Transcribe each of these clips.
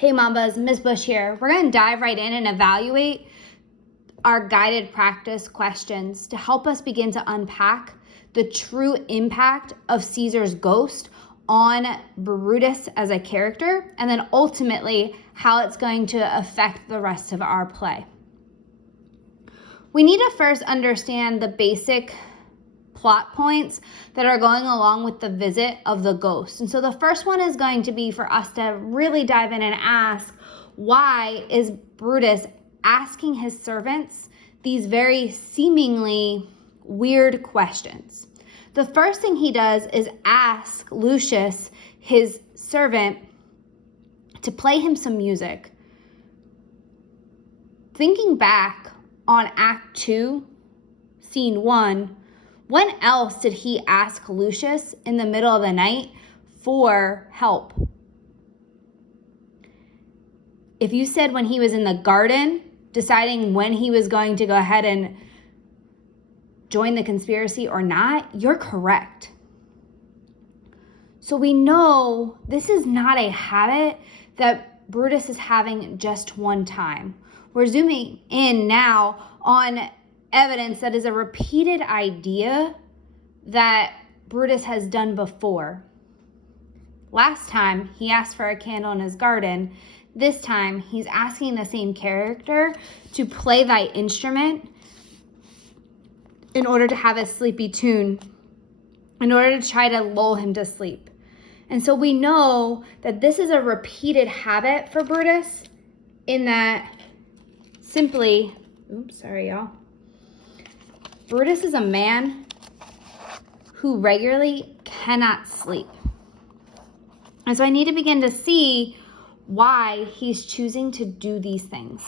Hey Mambas, Ms. Bush here. We're going to dive right in and evaluate our guided practice questions to help us begin to unpack the true impact of Caesar's ghost on Brutus as a character, and then ultimately how it's going to affect the rest of our play. We need to first understand the basic plot points that are going along with the visit of the ghost. And so the first one is going to be for us to really dive in and ask, why is Brutus asking his servants these very seemingly weird questions? The first thing he does is ask Lucius, his servant, to play him some music. Thinking back on Act 2, Scene 1, when else did he ask Lucius in the middle of the night for help? If you said when he was in the garden, deciding when he was going to go ahead and join the conspiracy or not, you're correct. So we know this is not a habit that Brutus is having just one time. We're zooming in now on evidence that is a repeated idea that Brutus has done before. Last time he asked for a candle in his garden. This time he's asking the same character to play thy instrument in order to have a sleepy tune, in order to try to lull him to sleep. And so we know that this is a repeated habit for Brutus, in that simply, Brutus is a man who regularly cannot sleep. And so I need to begin to see why he's choosing to do these things.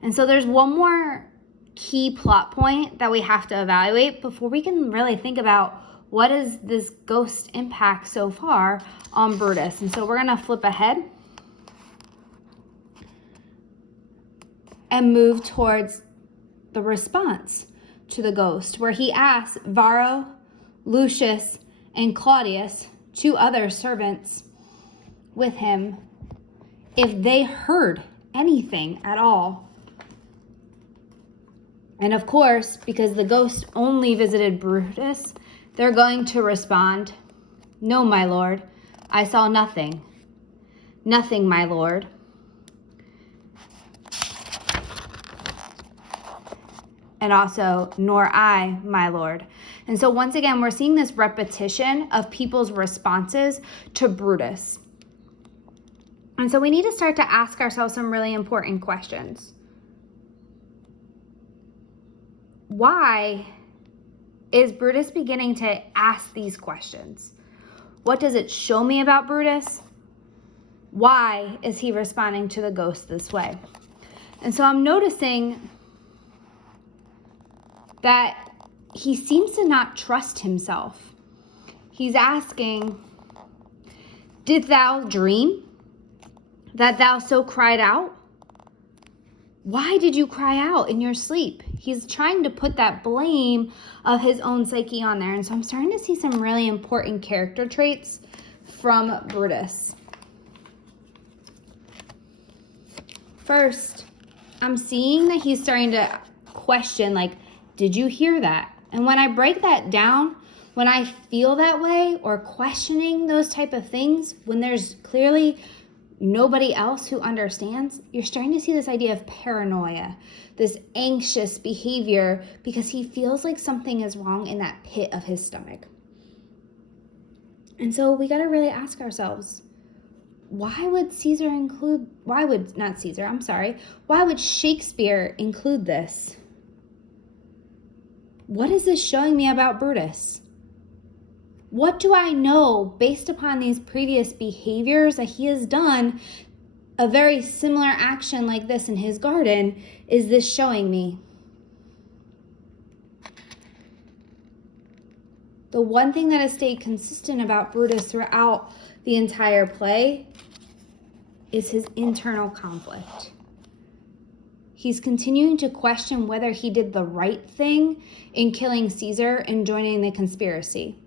And so there's one more key plot point that we have to evaluate before we can really think about what is this ghost impact so far on Brutus. And so we're going to flip ahead and move towards the response to the ghost, where he asks Varro, Lucius, and Claudius, two other servants with him, if they heard anything at all. And of course, because the ghost only visited Brutus, they're going to respond, "No, my lord, I saw nothing. Nothing, my lord." And also, "Nor I, my lord." And so once again, we're seeing this repetition of people's responses to Brutus. And so we need to start to ask ourselves some really important questions. Why is Brutus beginning to ask these questions? What does it show me about Brutus? Why is he responding to the ghost this way? And so I'm noticing that he seems to not trust himself. He's asking, "Did thou dream that thou so cried out? Why did you cry out in your sleep?" He's trying to put that blame of his own psyche on there. And so I'm starting to see some really important character traits from Brutus. First, I'm seeing that he's starting to question, like, did you hear that? And when I break that down, when I feel that way or questioning those type of things, when there's clearly nobody else who understands, you're starting to see this idea of paranoia, this anxious behavior, because he feels like something is wrong in that pit of his stomach. And so we got to really ask ourselves, why would Shakespeare include this? What is this showing me about Brutus? What do I know based upon these previous behaviors that he has done? A very similar action like this in his garden, is this showing me? The one thing that has stayed consistent about Brutus throughout the entire play is his internal conflict. He's continuing to question whether he did the right thing in killing Caesar and joining the conspiracy.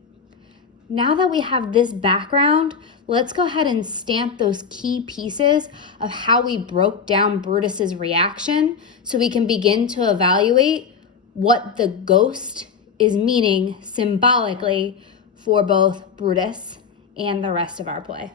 Now that we have this background, let's go ahead and stamp those key pieces of how we broke down Brutus's reaction so we can begin to evaluate what the ghost is meaning symbolically for both Brutus and the rest of our play.